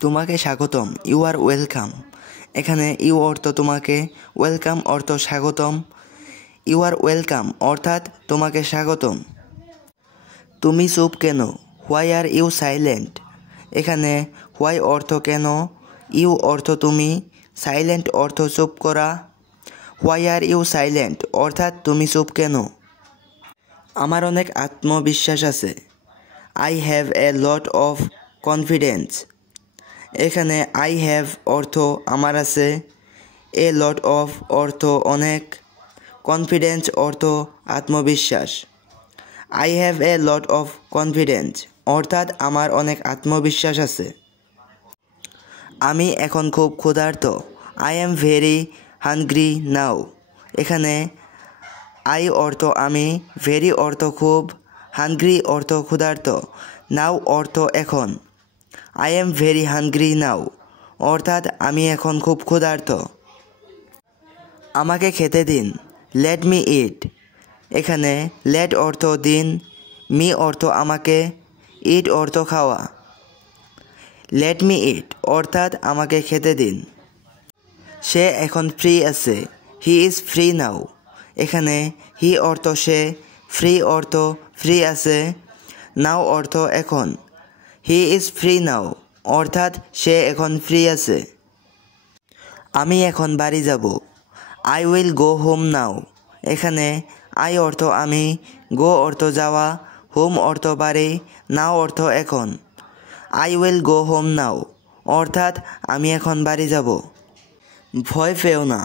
তোমাকে স্বাগতম, you R welcome. এখানে ইউ অর্থ তোমাকে, ওয়েলকাম অর্থ স্বাগতম। ইউ আর ওয়েলকাম অর্থাৎ তোমাকে স্বাগতম। তুমি চুপ কেন, হোয়াই আর ইউ সাইলেন্ট। এখানে হোয়াই অর্থ কেন, ইউ অর্থ তুমি, সাইলেন্ট অর্থ চুপ করা। হোয়াই আর ইউ সাইলেন্ট অর্থাৎ তুমি চুপ কেন। আমার অনেক আত্মবিশ্বাস আছে, I have a lot of confidence. এখানে আই হ্যাভ অর্থ আমার আছে, এ লট অফ অর্থ অনেক, কনফিডেন্স অর্থ আত্মবিশ্বাস। I have a lot of confidence অর্থাৎ আমার অনেক আত্মবিশ্বাস আছে। আমি এখন খুব ক্ষুধার্ত, আই এম ভেরি হাংগ্রি নাও। এখানে আই অর্থ আমি, ভেরি অর্থ খুব, হাংগ্রি অর্থ ক্ষুধার্ত, নাও অর্থ এখন। আই এম ভেরি হাংগ্রি নাও অর্থাৎ আমি এখন খুব ক্ষুধার্ত। আমাকে খেতে দিন, লেট মি ইট। এখানে লেট অর্থ দিন, মি অর্থ আমাকে, ইট অর্থ খাওয়া। লেট মি ইট অর্থাৎ আমাকে খেতে দিন। সে এখন ফ্রি আছে, হি ইজ ফ্রি নাও। এখানে হি অর্থ সে, ফ্রি অর্থ ফ্রি আছে, নাও অর্থ এখন। হি ইজ ফ্রি নাও অর্থাৎ সে এখন ফ্রি আছে। আমি এখন বাড়ি যাব, I will go home now. এখানে আই অর্থ আমি, গো অর্থ যাওয়া, হোম অর্থ বাড়ি, নাও অর্থ এখন। I will go home now অর্থাৎ আমি এখন বাড়ি যাব। ভয় পেও না,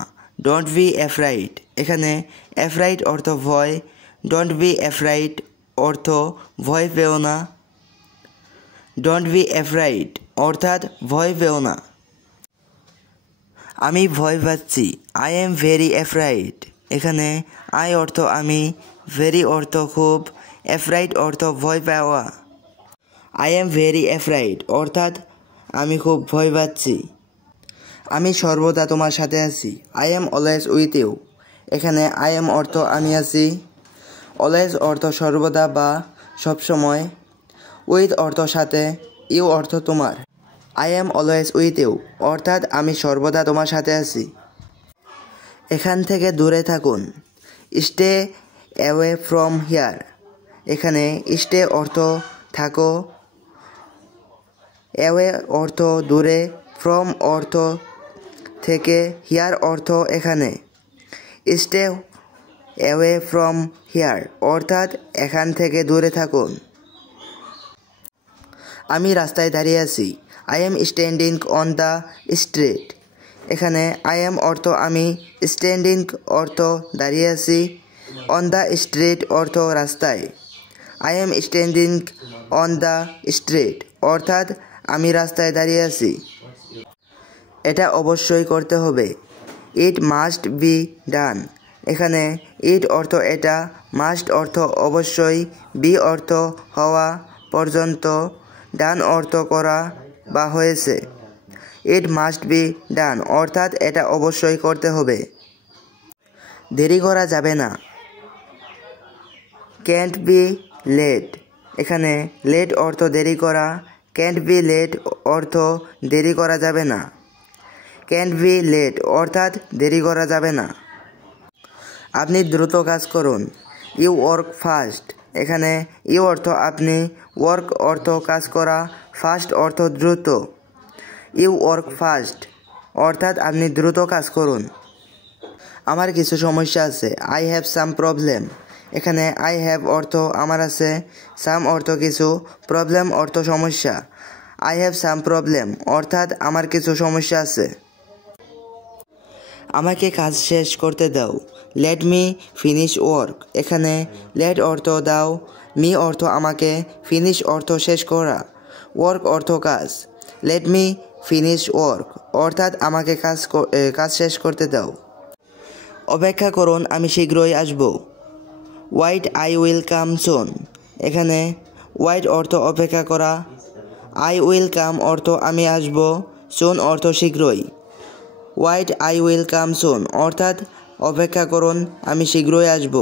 ডোন্ট বি অ্যাফ্রাইড। এখানে অ্যাফ্রাইড অর্থ ভয়, ডোন্ট বি অ্যাফ্রাইড অর্থ ভয় পেও না। ডোন্ট বি অ্যাফ্রাইড অর্থাৎ ভয় পেও না। আমি ভয় পাচ্ছি, আই এম ভেরি অ্যাফ্রাইড। এখানে আই অর্থ আমি, ভেরি অর্থ খুব, অ্যাফ্রাইড অর্থ ভয় পাওয়া। আই এম ভেরি অ্যাফ্রাইড অর্থাৎ আমি খুব ভয় পাচ্ছি। আমি সর্বদা তোমার সাথে আছি, I am always with you. এখানে আই এম অর্থ আমি আছি, অলওয়েজ অর্থ সর্বদা বা সবসময়, উইথ অর্থ সাথে, ইউ অর্থ তোমার। I am always with you অর্থাৎ আমি সর্বদা তোমার সাথে আছি। এখান থেকে দূরে থাকুন, স্টে অ্যাওয়ে ফ্রম হিয়ার। এখানে স্টে অর্থ থাকো, অ্যাওয়ে অর্থ দূরে, ফ্রম অর্থ থেকে, হিয়ার অর্থ এখানে। স্টে অ্যাওয়ে ফ্রম হিয়ার অর্থাৎ এখান থেকে দূরে থাকুন। আমি রাস্তায় দাঁড়িয়ে আছি, I M standing on the street. এখানে আই এম অর্থ আমি, স্ট্যান্ডিং অর্থ দাঁড়িয়ে আছি, অন দ্য স্ট্রিট অর্থ রাস্তায়। I am standing on the street অর্থাৎ আমি রাস্তায় দাঁড়িয়ে আছি। এটা অবশ্যই করতে হবে, ইট মাস্ট বি ডান। এখানে ইট অর্থ এটা, মাস্ট অর্থ অবশ্যই, বি অর্থ হওয়া পর্যন্ত, ডান অর্থ করা বা হয়েছে। ইট মাস্ট বি ডান অর্থাৎ এটা অবশ্যই করতে হবে। দেরি করা যাবে না, ক্যান্ট বি লেট। এখানে লেট অর্থ দেরি করা, ক্যান্ট বি লেট অর্থ দেরি করা যাবে না। ক্যান্ট বি লেট অর্থাৎ দেরি করা যাবে না। আপনি দ্রুত কাজ করুন, ইউ ওয়ার্ক ফাস্ট। এখানে ইউ অর্থ আপনি, ওয়ার্ক অর্থ কাজ করা, ফাস্ট অর্থ দ্রুত। ইউ ওয়ার্ক ফাস্ট অর্থাৎ আপনি দ্রুত কাজ করুন। আমার কিছু সমস্যা আছে, আই হ্যাভ সাম প্রবলেম। এখানে আই হ্যাভ অর্থ আমার আছে, সাম অর্থ কিছু, প্রবলেম অর্থ সমস্যা। আই হ্যাভ সাম প্রবলেম অর্থাৎ আমার কিছু সমস্যা আছে। আমাকে কাজ শেষ করতে দাও, লেট মি ফিনিশ ওয়ার্ক। এখানে লেট অর্থ দাও, মি অর্থ আমাকে, ফিনিশ অর্থ শেষ করা, ওয়ার্ক অর্থ কাজ। লেট মি ফিনিশ ওয়ার্ক অর্থাৎ আমাকে কাজ শেষ করতে দাও। অপেক্ষা করুন, আমি শীঘ্রই আসব, ওয়াইট আই উইল কাম সুন। এখানে ওয়াইট অর্থ অপেক্ষা করা, আই উইল কাম অর্থ আমি আসব, সুন অর্থ শীঘ্রই। ওয়াইট আই উইল কাম সুন অর্থাৎ অপেক্ষা করুন, আমি শীঘ্রই আসব।